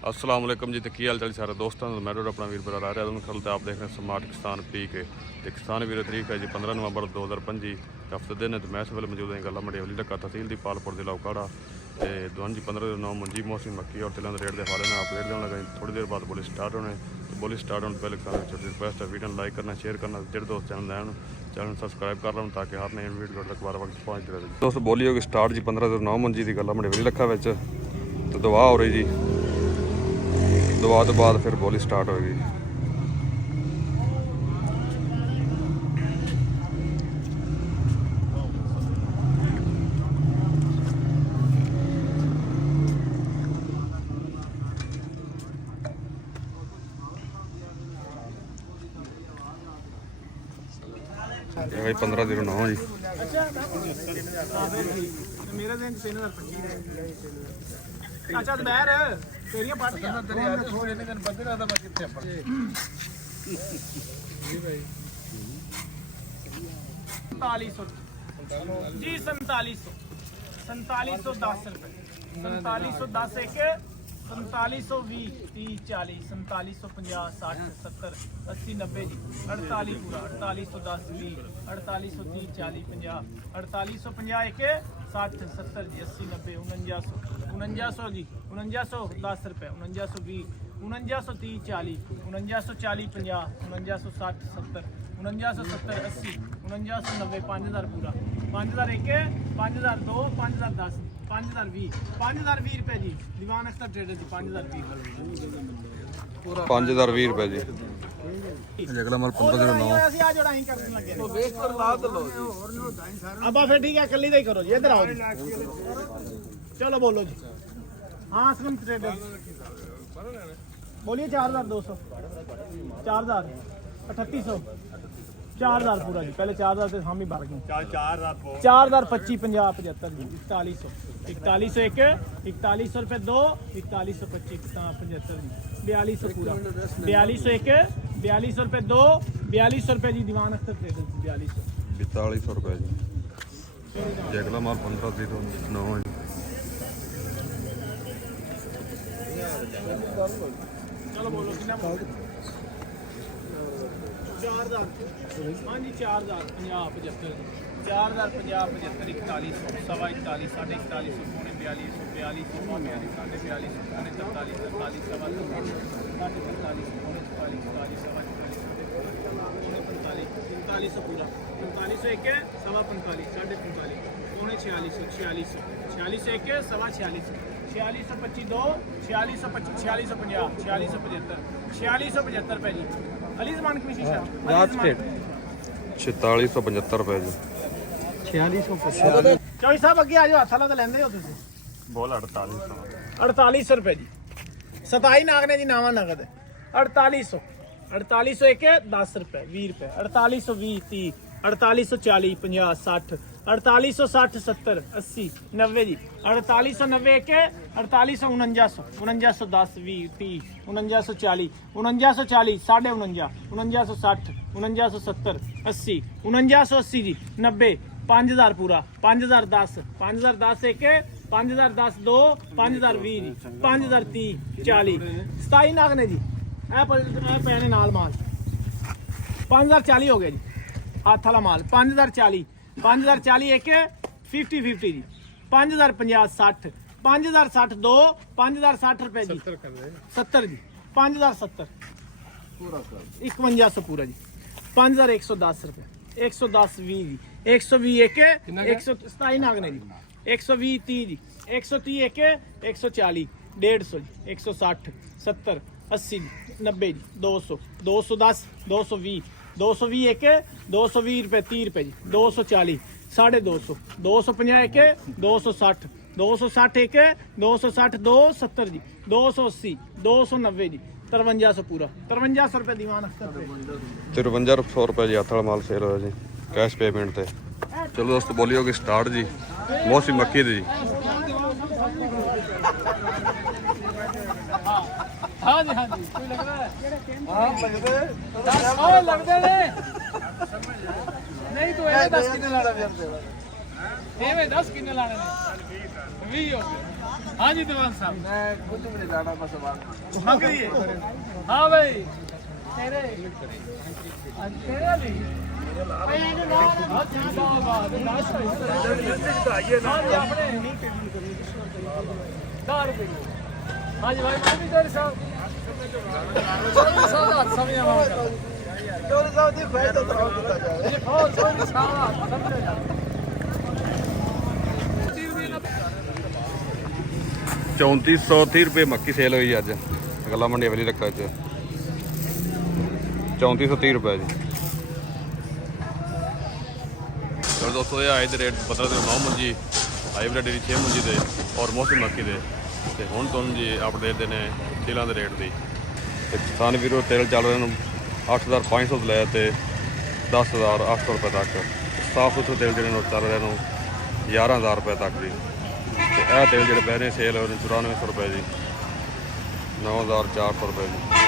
अस्सलाम वालेकुम जी। तो की हाल चाल सारे दोस्तों, मैं अपना वीर बरा रहा है खल तो आप देख रहे हैं स्मार्ट किसान पी के किसान वीर तरीक है जी 15 नवंबर 2025 हफ्ते दिन है। तो मैं इस वे मौजूद है गला मंडी अली ढक्का तहसील की पालपुर जिला उकाड़ा तो दुआन जी 15 मंजी मौसमी मक्की और तिलों के रेट के हवाले में आप रेट देने लगा। थोड़ी देर बाद बोली स्टार्ट होने तो बोली स्टार्ट होने पहले छोटी रिक्वेस्ट है वीडियो लाइक करना शेयर करना जो दोस्त चैनल सब्सक्राइब कर रहा हूँ ताकि हर नई वीडियो तक बार वक्त पहुँचती रहे। दोस्तों बोली होगी स्टार्ट जी 15 मंजी की गला मंडी अली ढक्का तो दुआ हो रही जी। दुआ तो बाद फिर बोली स्टार्ट होगी। ये भाई 1509 जी। अच्छा ਦੁਪਹਿਰ ਤੇਰੀਆਂ ਪਾਟੀਆਂ तेरे यार छोड़ इन्हें दिन बंदे रहता मैं कितने पर जी भाई 4700 जी 4700 4710 रुपए 4710 एक 4720 30 40 4750 60 70 80 90 जी 48 पूरा 4810 20 4830 40 50 4850 एक 60 70 जी 80 90 4900 जी 4910 रुपए 4920 4930 40 4940 50 4960 70 4970 80 4990 5000 पूरा 5000 एक 5002 5010 5020 5020 रुपए जी दीवान अख्तर ट्रेडर जी 5020 5020 रुपए जी। अगला माल 1509 ਅਸੀਂ ਆ ਜਿਹੜਾ ਅਸੀਂ ਕਰਨ ਲੱਗੇ तो वेट पर ला दो लो जी ਅੱਬਾ ਫਿਰ ਠੀਕ ਹੈ ਕੱਲੀ ਦਾ ਹੀ ਕਰੋ ਜੀ ਇੱਧਰ ਆਓ ਜੀ ਚਲੋ ਬੋਲੋ ਜੀ ਹਾਂ ਅਸਲਮ ट्रेडर बोलिए 4200 4000 3800 4000 पूरा जी पहले 4000 से हम ही भर गए 4000 25 50 75 जी 4100 4100 एक 4100 रुपए 2 4125 75 जी 4200 पूरा 4200 एक 4200 रुपए 2 4200 रुपए जी दीवान अख्तर ट्रेडर 4200 रुपए जी। अगला माल 1509 जी। चलो बोलो कितना 4000 हाँ जी 4000 50 75 4000 50 75 4100 सवा 41 साढ़े 41 पौने 42 42 पौने 42 साढ़े 42 पौने 43 43 सवा 43 पौने 44 44 सवा 45 45 पूरा 4500 एक सवा 45 साढ़े 45 पौने 46 46 46 एक सवा 46 4625 2 4625 4650 4675 4675 रुपए जी अली जमान की शीशा राज स्टेट 4675 रुपए जी। 4650 चौई साहब अगे आ जाओ हथ ला लेंदे हो तुसी बोल 4800 4800 रुपए जी 27 नागने जी नावा नगद 4800 4800 एक 10 रुपए 20 रुपए 4820 30 4840 50 60 4860 70 80 90 जी 4890 एक 4849 4910 20 30 4940 4940 साढ़े 49 4960 80 4980 जी 90 5000 पूरा 5010 5010 एक 5010 2 5020 जी 5030 40 27 नागने जी ए पैने नाल माल 5040 हो गया जी हाथ वाला माल 5040 5040 एक 50 50 जी 5050 60 5060 2 5060 रुपए जी 70 जी 5070 पूरा कर 5100 पूरा जी 5110 रुपए 110 20 जी 120 एक 127 नागने जी 120 30 जी 130 एक 140 150 जी 160 70 80 जी 90 जी 200 210 220 220 एक 220 रुपए 30 रुपए जी 240 साढ़े 200 250 एक 260 260 एक 260 270 जी 280 290 जी 5300 पूरा 5300 रुपए दीवान अख्तर 5300 रुपए जी। हथ वाला माल सेल होया जी कैश पेमेंट ते। चलो दोस्तों बोली होगी स्टार्ट जी मौसमी मक्की दी जी। हाँ जी कोई लग रहा है हां लगदे ओए लगदे ने नहीं तो ये 10 कितने लाड़ा फिर दे एवे 10 किन्ने लाने ने 20 हो गए हाँ जी दीवान साहब मैं कुछ भी नहीं लाना बस आवाज हंगरी है हाँ भाई तेरे आज तेरे भी हाँ जी भाई मैं भी तेरे साथ चोरी साहब दी फायदा तो किया जाए ये और सॉरी साहब 3430 रुपये मक्की सेल हुई अज गला मंडी वाली रखा च 3430 रुपये जी। चलो दोस्तों ये आए रेट 1509 मुंजी हाईब्रिड 6 मुंजी दे और मौसमी मक्की दे ते हुण तुहानूं जी अपडेट देने तेलों के रेट दी। ते किसान वीरो तेल चल रहे हैं 8500 तो लैके 10800 रुपये तक। साफ सुथरे तेल जो चल रहे हैं 11000 रुपये तक जी। ਤੇ ਇਹ ਤੇਲ ਜਿਹੜੇ ਪੈ ਰਹੇ ਸੇਲ ਹੋ ਰਹੇ 9400 ਰੁਪਏ ਜੀ 9400 ਰੁਪਏ ਜੀ।